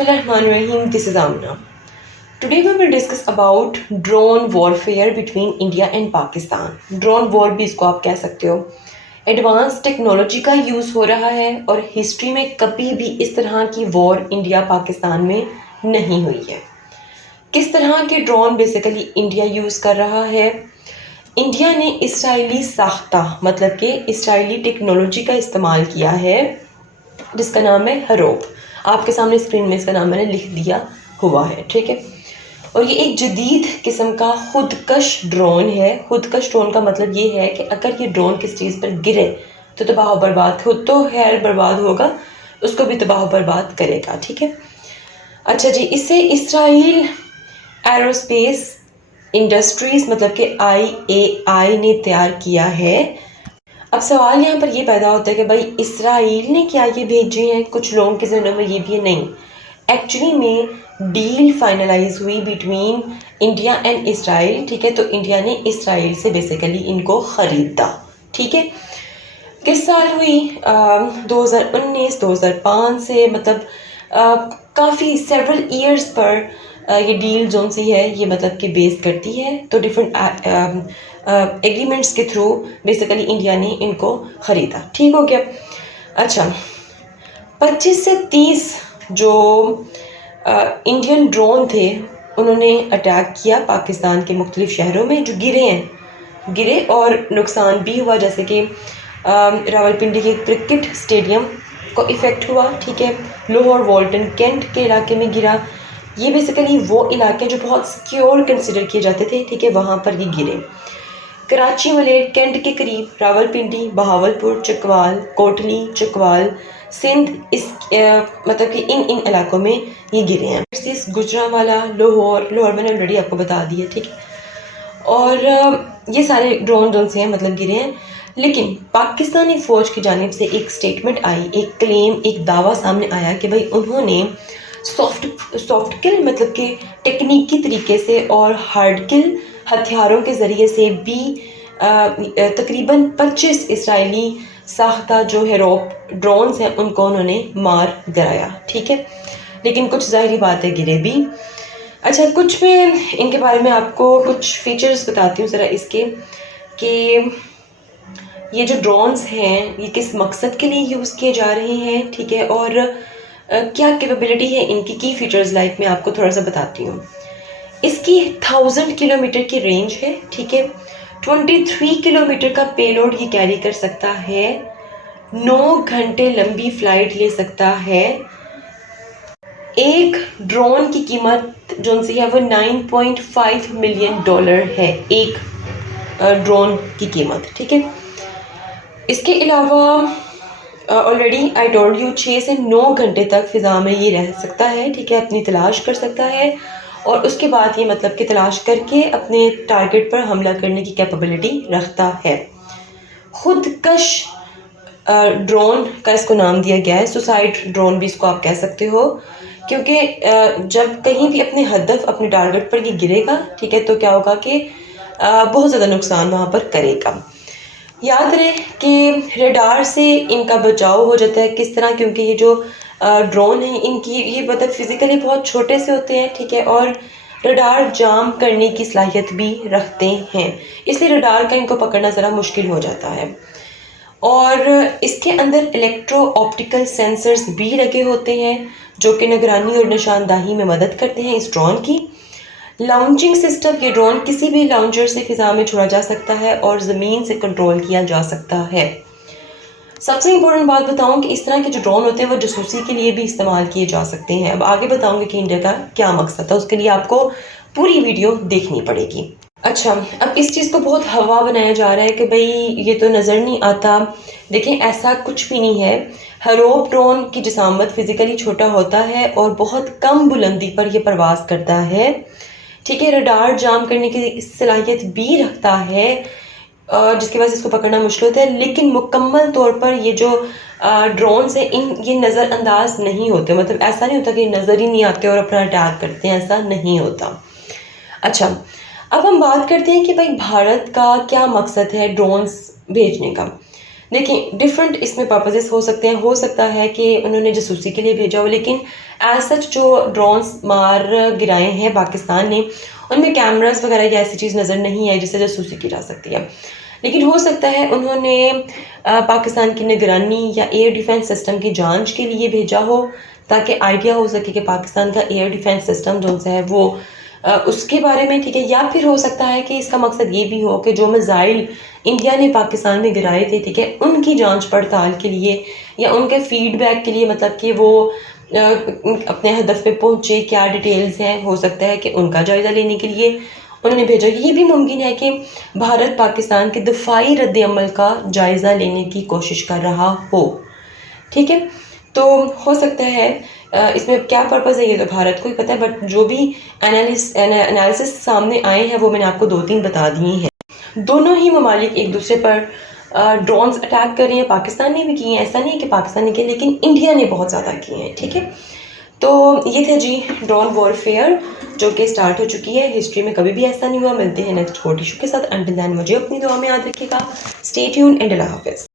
Bismillahirrahmanirrahim. This is Amna. Today we will discuss about drone warfare between India and Pakistan. Drone war भी इसको आप कह सकते हो. एडवांस टेक्नोलॉजी का यूज़ हो रहा है और हिस्ट्री में कभी भी इस तरह की वॉर इंडिया पाकिस्तान में नहीं हुई है. किस तरह के ड्रोन बेसिकली इंडिया यूज़ कर रहा है? इंडिया ने इसराइली साख्ता मतलब कि इसराइली टेक्नोलॉजी का इस्तेमाल किया है जिसका नाम है हरोप. आपके सामने स्क्रीन में इसका नाम मैंने लिख दिया हुआ है, ठीक है. और ये एक जदीद किस्म का खुदकश ड्रोन है. खुदकश ड्रोन का मतलब ये है कि अगर ये ड्रोन किस चीज़ पर गिरे तो तबाह बर्बाद, खुद तो खैर बर्बाद होगा, उसको भी तबाह बर्बाद करेगा, ठीक है. अच्छा जी, इसे इसराइल एरोस्पेस इंडस्ट्रीज़ मतलब कि IAI ने तैयार किया है. अब सवाल यहाँ पर ये पैदा होता है कि भाई इसराइल ने क्या ये भेजे हैं? कुछ लोगों के जहनों में ये भी है. नहीं, एक्चुअली में डील फाइनलाइज हुई बिटवीन इंडिया एंड इसराइल, ठीक है. तो इंडिया ने इसराइल से बेसिकली इनको ख़रीदा, ठीक है. किस साल हुई? 2019 2005 से, मतलब काफ़ी सेवरल ईयर्स पर ये डील जो सी है ये मतलब कि बेस करती है. तो डिफरेंट एग्रीमेंट्स के थ्रू बेसिकली इंडिया ने इनको ख़रीदा, ठीक हो गया. अच्छा, 25 से 30 जो इंडियन ड्रोन थे उन्होंने अटैक किया पाकिस्तान के मुख्तलिफ शहरों में जो गिरे और नुकसान भी हुआ. जैसे कि रावलपिंडी के क्रिकेट स्टेडियम को इफ़ेक्ट हुआ, ठीक है. लाहौर वॉल्टन कैंट के इलाके में गिरा. ये बेसिकली वो इलाके जो बहुत सिक्योर कंसिडर किए जाते थे, ठीक है, वहाँ पर ये गिरे. कराची मलेर कैंट के करीब, रावलपिंडी, बहावलपुर, चकवाल, कोटली, चकवाल, सिंध, इस मतलब कि इन इलाकों में ये गिरे हैं. गुजरांवाला, लाहौर मैंने ऑलरेडी आपको बता दिया, ठीक है. और ये सारे ड्रोन से हैं मतलब गिरे हैं. लेकिन पाकिस्तानी फ़ौज की जानिब से एक स्टेटमेंट आई, एक क्लेम, एक दावा सामने आया कि भाई उन्होंने सॉफ्ट किल मतलब कि टेक्निकी तरीके से और हार्ड किल हथियारों के ज़रिए से भी तकरीबन 25 इसराइली साख्ता जो हेरोप ड्रोन्स हैं उनको उन्होंने मार गिराया, ठीक है. लेकिन कुछ ज़ाहिरी बात है गिरे भी. अच्छा, कुछ मैं इनके बारे में आपको कुछ फीचर्स बताती हूँ ज़रा इसके, कि ये जो ड्रोन्स हैं ये किस मकसद के लिए यूज़ किए जा रहे हैं, ठीक है, और क्या कैपेबिलिटी है इनकी, की फीचर्स लाइक मैं आपको थोड़ा सा बताती हूँ. इसकी 1000 किलोमीटर की रेंज है, ठीक है. 23 किलोमीटर का पेलोड ये कैरी कर सकता है. 9 घंटे लंबी फ़्लाइट ले सकता है. एक ड्रोन की कीमत जो सी है वो $9.5 मिलियन है, एक ड्रोन की कीमत, ठीक है. इसके अलावा ऑलरेडी आई टोल्ड यू 6 से 9 घंटे तक फ़िज़ा में ये रह सकता है, ठीक है, अपनी तलाश कर सकता है. और उसके बाद ये मतलब कि तलाश करके अपने टारगेट पर हमला करने की कैपेबिलिटी रखता है. खुदकश ड्रोन का इसको नाम दिया गया है, सुसाइड ड्रोन भी इसको आप कह सकते हो, क्योंकि जब कहीं भी अपने हदफ अपने टारगेट पर ये गिरेगा, ठीक है, तो क्या होगा कि बहुत ज़्यादा नुकसान वहाँ पर करेगा. याद रहे कि रडार से इनका बचाव हो जाता है. किस तरह? क्योंकि ये जो ड्रोन है इनकी ये मतलब फिज़िकली बहुत छोटे से होते हैं, ठीक है, और रडार जाम करने की सलाहियत भी रखते हैं, इसलिए रडार का इनको पकड़ना ज़रा मुश्किल हो जाता है. और इसके अंदर इलेक्ट्रो ऑप्टिकल सेंसर्स भी लगे होते हैं जो कि निगरानी और निशानदाही में मदद करते हैं इस ड्रोन की. लॉन्चिंग सिस्टम, ये ड्रोन किसी भी लॉन्चर से फ़िज़ा में छोड़ा जा सकता है और ज़मीन से कंट्रोल किया जा सकता है. सबसे इम्पोर्टेंट बात बताऊं कि इस तरह के जो ड्रोन होते हैं वो जासूसी के लिए भी इस्तेमाल किए जा सकते हैं. अब आगे बताऊंगी कि इंडिया का क्या मकसद था, उसके लिए आपको पूरी वीडियो देखनी पड़ेगी. अच्छा, अब इस चीज़ को बहुत हवा बनाया जा रहा है कि भाई ये तो नज़र नहीं आता. देखें, ऐसा कुछ भी नहीं है. हरोप ड्रोन की जिसामत फ़िज़िकली छोटा होता है और बहुत कम बुलंदी पर यह परवाज़ करता है, ठीक है. रडार जाम करने की सलाहियत भी रखता है जिसकी वजह से इसको पकड़ना मुश्किल होता है. लेकिन मुकम्मल तौर पर ये जो ड्रोन्स हैं ये नज़रअंदाज नहीं होते. मतलब ऐसा नहीं होता कि नज़र ही नहीं आते और अपना अटैक करते हैं, ऐसा नहीं होता. अच्छा, अब हम बात करते हैं कि भाई भारत का क्या मकसद है ड्रोन्स भेजने का. देखिए डिफरेंट इसमें पर्पसेस हो सकते हैं। हो सकता है कि उन्होंने जासूसी के लिए भेजा हो, लेकिन एज सच जो ड्रोन्स मार गिराए हैं पाकिस्तान ने, उनमें कैमरास वगैरह या ऐसी चीज़ नज़र नहीं है जिससे जासूसी की जा सकती है। लेकिन हो सकता है उन्होंने पाकिस्तान की निगरानी या एयर डिफेंस सिस्टम की जांच के लिए भेजा हो, ताकि आइडिया हो सके कि पाकिस्तान का एयर डिफेंस सिस्टम जो है वो उसके बारे में, ठीक है। या फिर हो सकता है कि इसका मकसद ये भी हो कि जो मिसाइल इंडिया ने पाकिस्तान में गिराए थे, ठीक है, उनकी जांच पड़ताल के लिए या उनके फीडबैक के लिए, मतलब कि वो अपने हदफ पे पहुंचे, क्या डिटेल्स हैं, हो सकता है कि उनका जायज़ा लेने के लिए उन्होंने भेजा। ये भी मुमकिन है कि भारत पाकिस्तान के दिफाई रद्द-ए-अमल का जायज़ा लेने की कोशिश कर रहा हो, ठीक है। तो हो सकता है इसमें क्या पर्पज़ है ये तो भारत को ही पता है, बट जो भी एनालिसिस सामने आए हैं वो मैंने आपको 2-3 बता दिए हैं। दोनों ही ममालिक एक दूसरे पर ड्रोन्स अटैक कर रहे हैं। पाकिस्तान ने भी किए हैं, ऐसा नहीं है कि पाकिस्तान ने किए, लेकिन इंडिया ने बहुत ज़्यादा किए हैं, ठीक है। तो ये थे जी ड्रोन वॉरफेयर, जो कि स्टार्ट हो चुकी है। हिस्ट्री में कभी भी ऐसा नहीं हुआ। मिलते हैं नेक्स्ट 40 के साथ। अंटिल देन मुझे अपनी दुआ में याद रखिएगा। स्टे ट्यून्ड एंड अल्लाह हाफिज़।